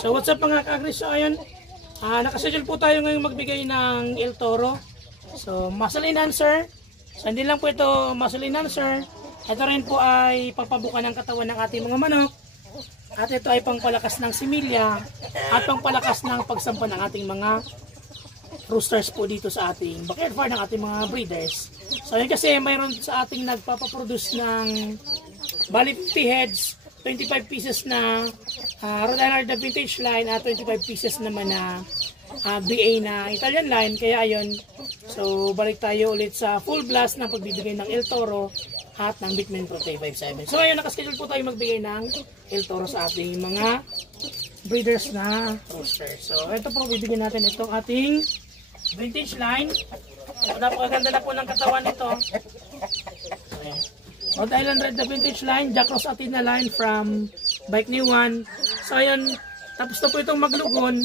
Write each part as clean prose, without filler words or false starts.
So what's up mga ka-agri? So ayun, nakaschedule po tayo ngayong magbigay ng El Toro. So muscle enhancer. So hindi lang po ito muscle enhancer. Ito rin po ay pampabuka ng katawan ng ating mga manok. At ito ay pangpalakas ng similya at pangpalakas ng pagsampa ng ating mga roosters po dito sa ating backyard farm ng ating mga breeders. So ayun, kasi mayroon sa ating nagpapaproduce ng bali 50 heads, 25 pieces na Rhode Island vintage line at 25 pieces naman na BA na Italian line. Kaya ayun, so balik tayo ulit sa full blast ng pagbibigay ng El Toro at ng Bitman Pro 357. So ayun, nakaschedule po tayo magbigay ng El Toro sa ating mga breeders na roosters. So ito po, bibigyan natin itong ating vintage line. So, napakaganda na po ng katawan nito. Ayan. Rhode Island Red na vintage line, Jack Ross Athena line from Bike New One. So ayun, tapos na po itong maglugon.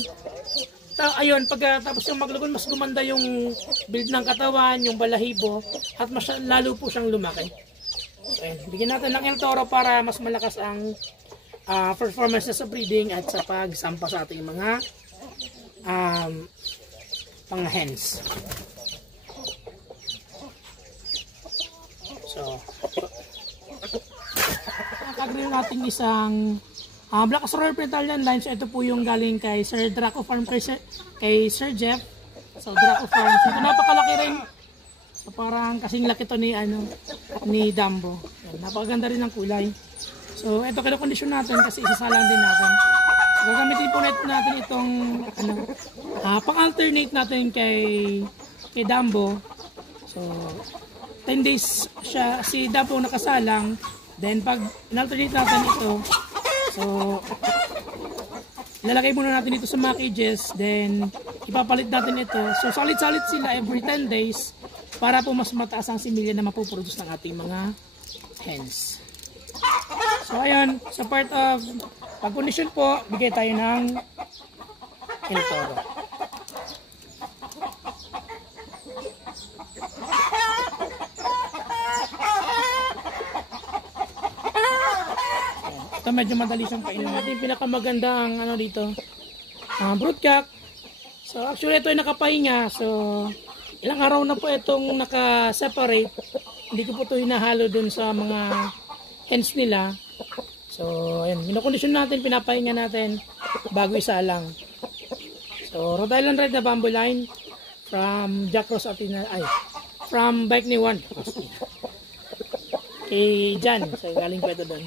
Ayun, pagkatapos yung maglugon, mas gumanda yung build ng katawan, yung balahibo, at mas lalo po siyang lumaki. So ayun, bigyan natin ng El Toro para mas malakas ang performance sa breeding at sa pagsampa sa ating mga pang hens. So nakagrill natin isang Black Royal Italian line. So ito po yung galing kay Sir Draco Farm, kay Sir Jeff. So Draco Farm, so ito napakalaki rin. So parang kasing laki to ni Dumbo. So, napakaganda rin ng kulay. So ito kinokondisyon natin kasi isasalang din natin. So gagamitin po natin itong pang-alternate natin kay Dumbo. So 10 days siya si Dumbo nakasalang. Then pag in-alternate natin ito, so lalagay muna natin ito sa mga cages, then ipapalit natin ito. So salit-salit sila every 10 days para po mas mataas ang similya na mapuproduce ng ating mga hens. So ayan, sa part of pag-condition po, bigay tayo ng El Toro. Ito medyo madali siyang painin natin. Pinakamagandang dito, broodcock. So actually ito ay nakapahinga. So ilang araw na po itong naka-separate. Hindi ko po ito hinahalo dun sa mga hens nila. So ayun, minokondisyon natin, pinapahinga natin bago isa lang. So Rhode Island Red na bamboo line from Jack Ross Athena, from Bike New One. Kay Jan, so galing po ito doon.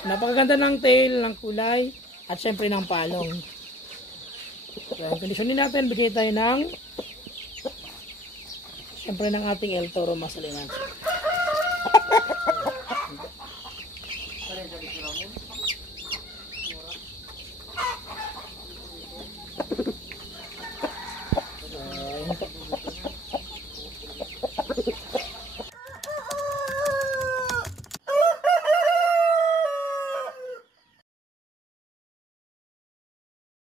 Napakaganda ng tail, ng kulay, at syempre ng palong. So, ang kondisyonin natin, bigay tayo ng syempre ng ating El Toro muscle enhancer.